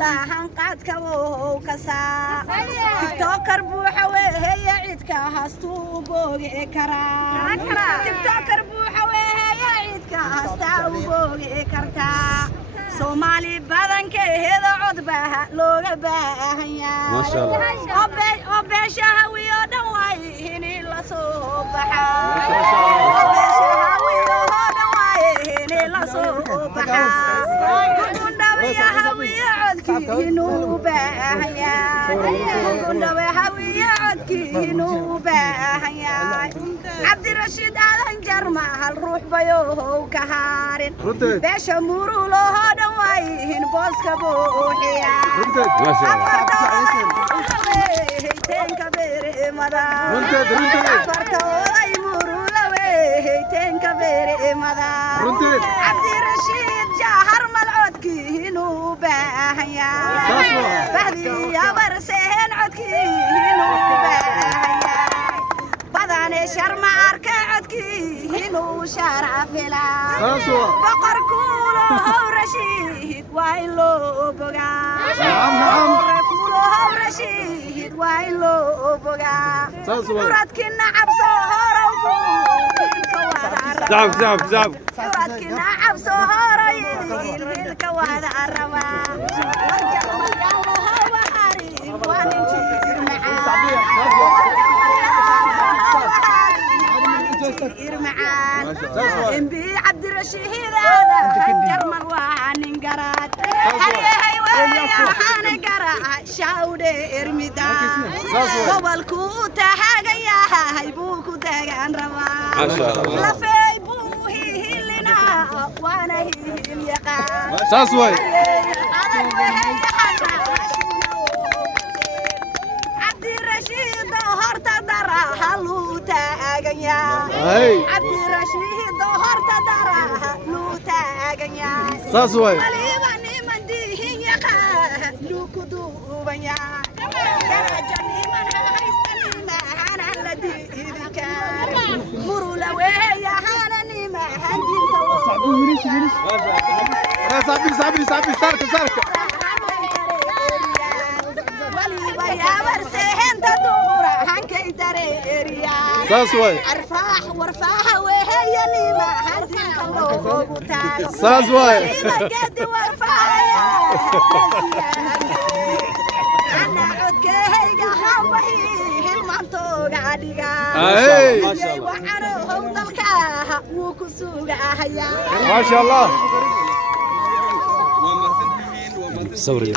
malahan qaadka wuu ka saa tiktokar buuxa weeye cidka hastuu googe karaa tiktokar buuxa weeye cidka hastaa u googe kartaa Somali badankeeda cod baa looga baahan yahay oo beeshaha wiyo dhan way hini la soo baxaa beeshaha wiyo dhan way hini la soo baxaa gundhabaha wiyo codkiinu baahan yahay gundhabaha wiyo codkiinu baahan yahay Cabdirashiid Aadan Jarma hal ruux bayo ka haarin beesha murulo dhan way hin booska buuxiya tenka beere mada fartooday murula tenka beere mada Cabdirashiid Jahar malcodkiinu baahan yahay bahdiya barseen codkiinu baahan yahay badane sharma arka codkiinu sharafila boqor kuulo Rashid wailo boga boqor kuulo Rashid wailo boga muradkina cabso horow زعب muradkina cabso horow ilka wada araba إمبي عبدالرشيد هذا جرمن وعنين قرات هاي ويا حنا قرا شاود إرميدا قبل كوتا هاجيا هاي بوكو تاجان روا لفي بوهي لنا وانا هي اليقا ساسوي عبدالرشيد هرت درا هلو تاجيا عبدالرشيد هرت درا هلو تاجيا ساسوي وليبني من ديه يقا لوكدو بنيا درجني من هايستني ما أنا الذي ذكر مرول ويا هانني ما هندي صابري سارك يا ورسهن تدورا هنكي دريريا ساسوي ارفاح ورفاح وهي اللي ما هندي كلو بتاع ساسوي قد ورفاح انا عدك هيغا حبحي المنطوق عديغا ما شاء الله وحروهم دلكا وكسوغا هيا ما شاء الله صوري